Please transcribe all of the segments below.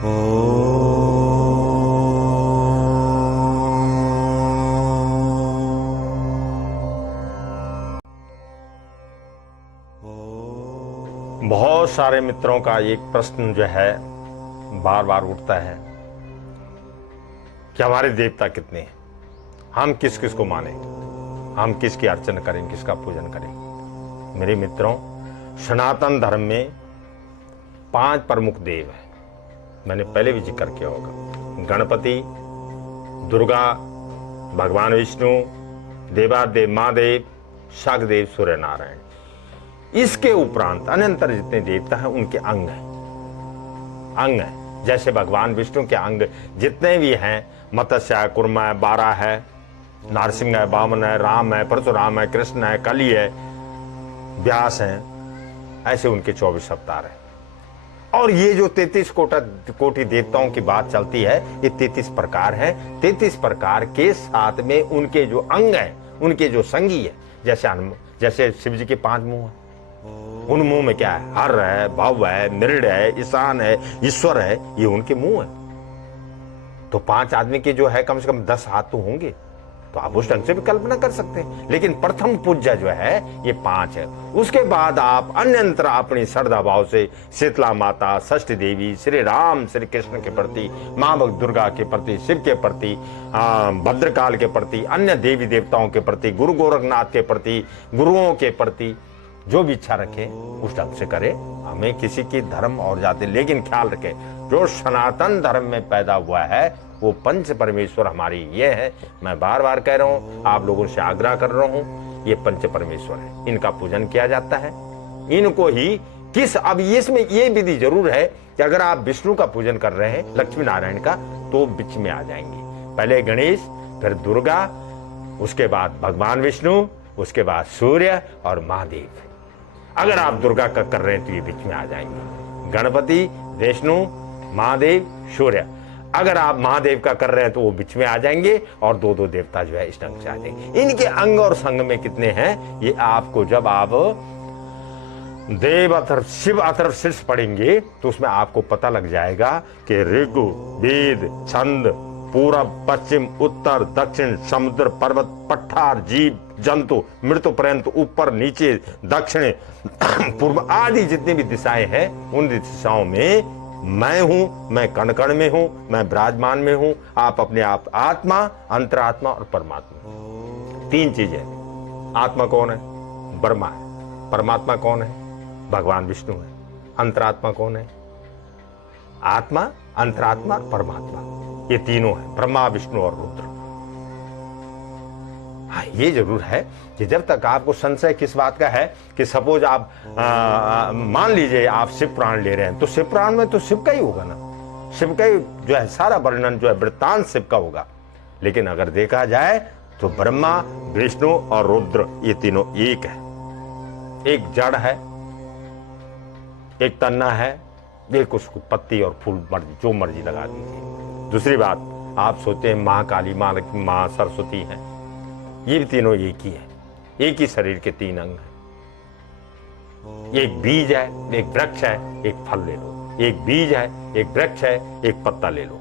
बहुत सारे मित्रों का एक प्रश्न जो है बार बार उठता है कि हमारे देवता कितने हैं, हम किस किस को माने, हम किसकी अर्चना करें, किसका पूजन करें। मेरे मित्रों, सनातन धर्म में 5 प्रमुख देव हैं। मैंने पहले भी जिक्र किया होगा। गणपति, दुर्गा, भगवान विष्णु, देवादेव महादेव, शाकदेव, सूर्य नारायण। इसके उपरांत अनंतर जितने देवता हैं उनके अंग हैं। जैसे भगवान विष्णु के अंग जितने भी हैं, मत्स्य है, कुर्मा है, बारा है, नारसिंह है, वामन है, राम है, परशुराम है, कृष्ण है, कली है, व्यास है, ऐसे उनके 24 अवतार हैं। और ये जो 33 कोटि देवताओं की बात चलती है, ये 33 प्रकार है। 33 प्रकार के साथ में उनके जो अंग हैं, उनके जो संगी है, जैसे शिव जी के 5 मुंह हैं। उन मुंह में क्या है? हर है, भव है, मृड है, ईशान है, ईश्वर है, ये उनके मुंह है। तो 5 आदमी के जो है कम से कम 10 हाथ तो होंगे, तो आप उस ढंग से भी कल्पना कर सकते हैं। लेकिन प्रथम पूज्य जो है ये 5 है। उसके बाद आप अन्यंत्र अपनी श्रद्धा भाव से शीतला माता, षष्ठी देवी, श्री राम, श्री कृष्ण के प्रति, माँ दुर्गा के प्रति, शिव के प्रति, भद्रकाल के प्रति, अन्य देवी देवताओं के प्रति, गुरु गोरखनाथ के प्रति, गुरुओं के प्रति जो भी इच्छा रखें उस ढंग से करें। हमें किसी की धर्म और जाति, लेकिन ख्याल रखें जो सनातन धर्म में पैदा हुआ है वो पंच परमेश्वर हमारी ये है। मैं बार बार कह रहा हूँ, आप लोगों से आग्रह कर रहा हूँ, ये पंच परमेश्वर है, इनका पूजन किया जाता है। इनको ही अब इसमें ये विधि जरूर है कि अगर आप विष्णु का पूजन कर रहे हैं, लक्ष्मी नारायण का, तो बीच में आ जाएंगे। पहले गणेश, फिर दुर्गा, उसके बाद भगवान विष्णु, उसके बाद सूर्य और महादेव। अगर आप दुर्गा का कर रहे हैं तो ये बीच में आ जाएंगे। गणपति, विष्णु, महादेव, सूर्य। अगर आप महादेव का कर रहे हैं तो वो बीच में आ जाएंगे, और 2 देवता जो है इस ढंग से आ जाएंगे। इनके अंग और संग में कितने हैं, ये आपको जब आप देव अथर्व, शिव अथर्व शीर्ष पढ़ेंगे तो उसमें आपको पता लग जाएगा कि ऋगु, वेद, छंद, पूरब, पश्चिम, उत्तर, दक्षिण, समुद्र, पर्वत, पठार, जीव, जंतु, मृत्यु पर्यंत, ऊपर, नीचे, दक्षिण, पूर्व आदि जितनी भी दिशाएं हैं, उन दिशाओं में मैं हूं, मैं कण कण में हूं, मैं विराजमान में हूं। आप अपने आप आत्मा, अंतरात्मा और परमात्मा, 3 चीजें। आत्मा कौन है? ब्रह्मा है। परमात्मा कौन है? भगवान विष्णु है। अंतरात्मा कौन है? आत्मा, अंतरात्मा और परमात्मा, ये तीनों है, ब्रह्मा, विष्णु और रुद्र। हाँ, ये जरूर है कि जब तक आपको संशय किस बात का है कि सपोज आप मान लीजिए आप शिव पुराण ले रहे हैं, तो शिव पुराण में तो शिव का ही होगा ना, शिव का ही जो है सारा वर्णन जो है वृत्तांत शिव का होगा। लेकिन अगर देखा जाए तो ब्रह्मा, विष्णु और रुद्र ये तीनों एक है। एक जड़ है, एक तना है, एक उसको पत्ती और फूल जो मर्जी लगा दीजिए। दूसरी बात, आप सोचते हैं माँ काली, माँ लक्ष्मी, माँ सरस्वती हैं, ये भी तीनों एक ही है। एक ही शरीर के 3 अंग हैं। एक बीज है, एक वृक्ष है, एक फल ले लो। एक बीज है, एक वृक्ष है, एक पत्ता ले लो।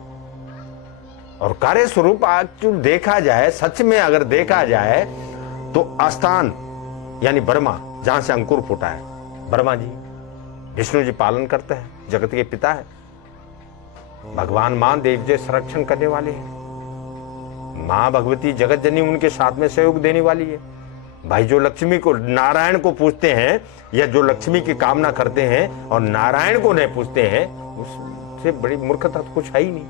और कार्य स्वरूप एक्चुअल देखा जाए, सच में अगर देखा जाए तो आस्थान यानी ब्रह्मा, जहां से अंकुर फूटा है, ब्रह्मा जी, विष्णु जी पालन करते हैं, जगत के पिता है। भगवान मां देव जी संरक्षण करने वाले हैं। मां भगवती जगत जननी उनके साथ में सहयोग देने वाली है। भाई जो लक्ष्मी को, नारायण को पूजते हैं, या जो लक्ष्मी की कामना करते हैं और नारायण को नहीं पूजते हैं, उससे बड़ी मूर्खता तो कुछ है ही नहीं।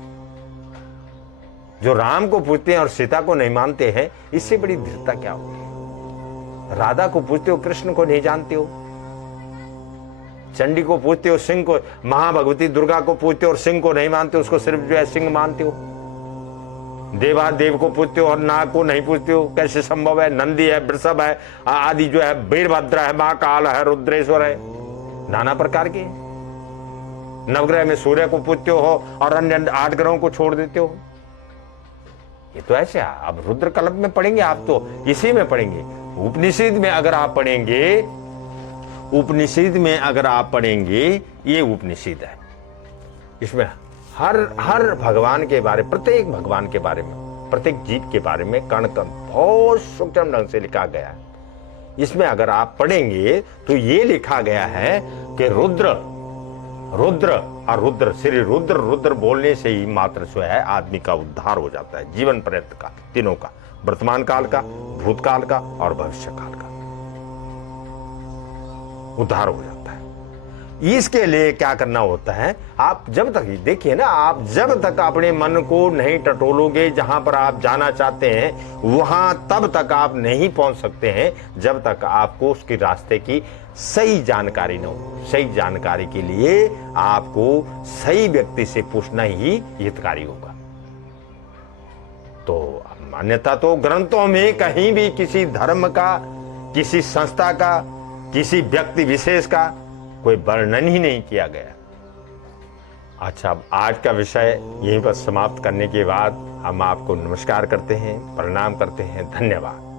जो राम को पूजते हैं और सीता को नहीं मानते हैं, इससे बड़ी धीरता क्या होगी। राधा को पूजते हो, कृष्ण को नहीं जानते हो। चंडी को पूजते हो, सिंह को, महाभगवती दुर्गा को पूजते हो और सिंह को नहीं मानते, उसको सिर्फ जो है सिंह मानते हो। देवादेव को पूजते हो और नाग को नहीं पूजते हो, कैसे संभव है। नंदी है, वृषभ है, आदि जो है, वीरभद्र है, महाकाल है, रुद्रेश्वर है, नाना प्रकार के। नवग्रह में सूर्य को पूजते हो और अन्य 8 ग्रहों को छोड़ देते हो। ये तो ऐसे। अब रुद्र कल्प में पढ़ेंगे आप, तो इसी में पढ़ेंगे। उपनिषद में अगर आप पढ़ेंगे, उपनिषद में अगर आप पढ़ेंगे, ये उपनिषद है, इसमें हर भगवान के बारे, प्रत्येक भगवान के बारे में, प्रत्येक जीव के बारे में कण कण बहुत सूक्ष्म ढंग से लिखा गया है। इसमें अगर आप पढ़ेंगे तो ये लिखा गया है कि रुद्र और रुद्र, श्री रुद्र, रुद्र बोलने से ही मात्र जो है आदमी का उद्धार हो जाता है, जीवन पर्यंत का, तीनों का, वर्तमान काल का, भूतकाल का और भविष्य काल का उद्धार हो जाता है। इसके लिए क्या करना होता है, आप जब तक, देखिए ना, आप जब तक अपने मन को नहीं टटोलोगे, जहां पर आप जाना चाहते हैं वहां तब तक आप नहीं पहुंच सकते हैं जब तक आपको उसके रास्ते की सही जानकारी न हो। सही जानकारी के लिए आपको सही व्यक्ति से पूछना ही हितकारी होगा। तो मान्यता तो ग्रंथों में कहीं भी किसी धर्म का, किसी संस्था का, किसी व्यक्ति विशेष का कोई वर्णन ही नहीं किया गया। अच्छा, आज का विषय यहीं पर समाप्त करने के बाद हम आपको नमस्कार करते हैं, प्रणाम करते हैं, धन्यवाद।